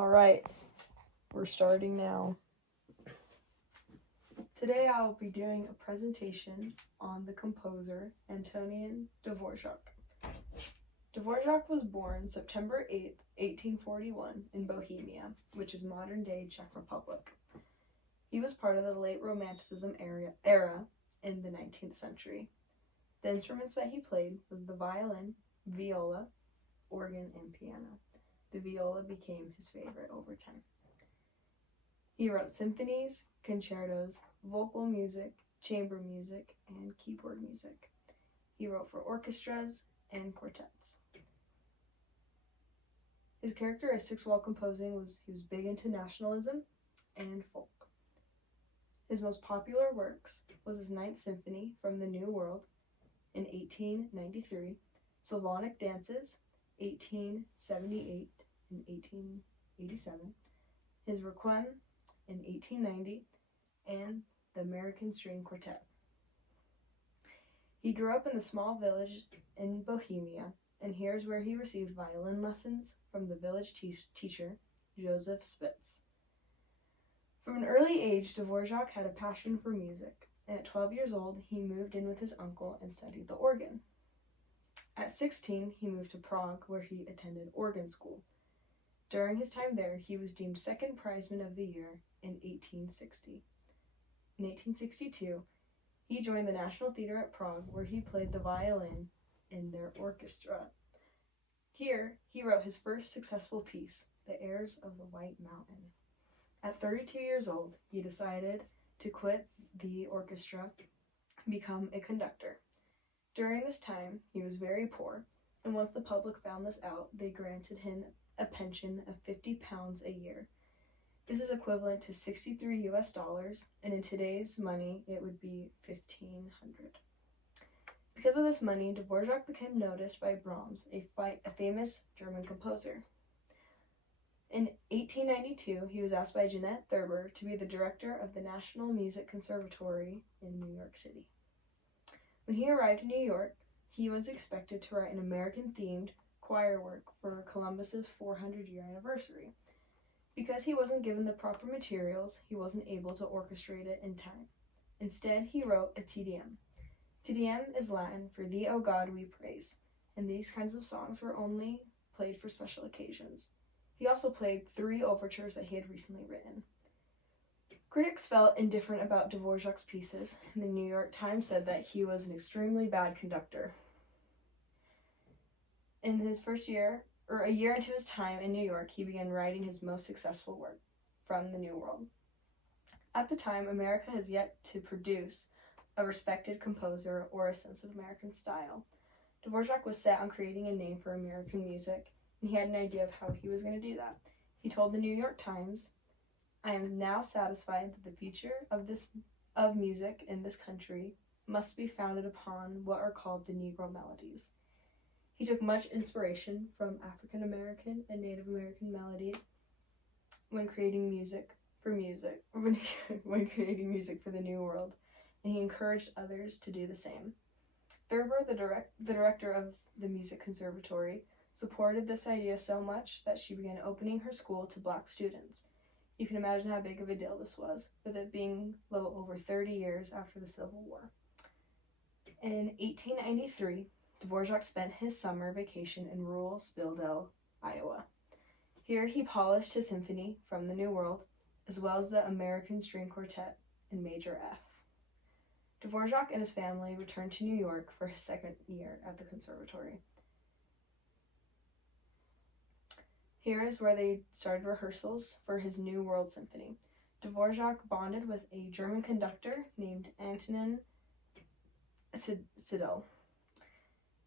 All right, we're starting now. Today I'll be doing a presentation on the composer Antonin Dvorak. Dvorak was born September 8th, 1841 in Bohemia, which is modern-day Czech Republic. He was part of the late Romanticism era in the 19th century. The instruments that he played was the violin, viola, organ, and piano. The viola became his favorite over time. He wrote symphonies, concertos, vocal music, chamber music, and keyboard music. He wrote for orchestras and quartets. His characteristics while composing was he was big into nationalism and folk. His most popular works was his Ninth Symphony from the New World in 1893, Slavonic Dances, 1878 and 1887, his Requiem in 1890, and the American String Quartet. He grew up in the small village in Bohemia, and here's where he received violin lessons from the village teacher, Joseph Spitz. From an early age, Dvorak had a passion for music, and at 12 years old, he moved in with his uncle and studied the organ. At 16, he moved to Prague, where he attended organ school. During his time there, he was deemed second prizeman of the year in 1860. In 1862, he joined the National Theatre at Prague, where he played the violin in their orchestra. Here, he wrote his first successful piece, The Airs of the White Mountain. At 32 years old, he decided to quit the orchestra and become a conductor. During this time, he was very poor, and once the public found this out, they granted him a pension of £50 a year. This is equivalent to $63 and in today's money, it would be $1,500. Because of this money, Dvorak became noticed by Brahms, a famous German composer. In 1892, he was asked by Jeanette Thurber to be the director of the National Music Conservatory in New York City. When he arrived in New York, he was expected to write an American-themed choir work for Columbus's 400-year anniversary. Because he wasn't given the proper materials, he wasn't able to orchestrate it in time. Instead, he wrote a Te Deum. Te Deum is Latin for Thee, O God, we praise, and these kinds of songs were only played for special occasions. He also played 3 overtures that he had recently written. Critics felt indifferent about Dvorak's pieces, and the New York Times said that he was an extremely bad conductor. In his first year, or a year into his time in New York, he began writing his most successful work, From the New World. At the time, America has yet to produce a respected composer or a sense of American style. Dvorak was set on creating a name for American music, and he had an idea of how he was going to do that. He told the New York Times, "I am now satisfied that the future of music in this country must be founded upon what are called the Negro melodies." He took much inspiration from African American and Native American melodies when creating music for the New World, and he encouraged others to do the same. Thurber, the director of the Music Conservatory, supported this idea so much that she began opening her school to Black students. You can imagine how big of a deal this was, with it being a little over 30 years after the Civil War. In 1893, Dvorak spent his summer vacation in rural Spildale, Iowa. Here he polished his symphony From the New World, as well as the American String Quartet in Major F. Dvorak and his family returned to New York for his second year at the conservatory. Here is where they started rehearsals for his New World Symphony. Dvorak bonded with a German conductor named Antonin Seidl.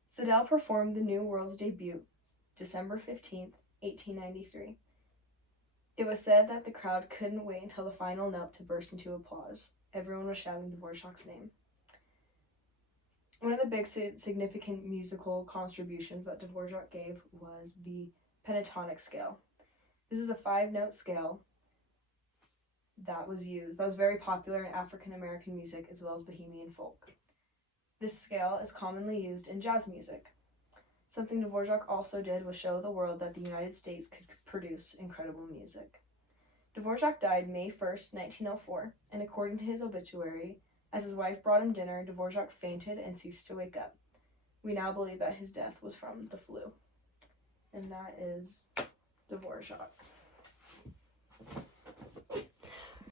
Seidl performed the New World's debut December 15th, 1893. It was said that the crowd couldn't wait until the final note to burst into applause. Everyone was shouting Dvorak's name. One of the big significant musical contributions that Dvorak gave was the pentatonic scale. This is a 5-note scale that was very popular in African American music as well as Bohemian folk. This scale is commonly used in jazz music. Something Dvorak also did was show the world that the United States could produce incredible music. Dvorak died May 1st, 1904, and according to his obituary, as his wife brought him dinner, Dvorak fainted and ceased to wake up. We now believe that his death was from the flu. And that is Dvorak.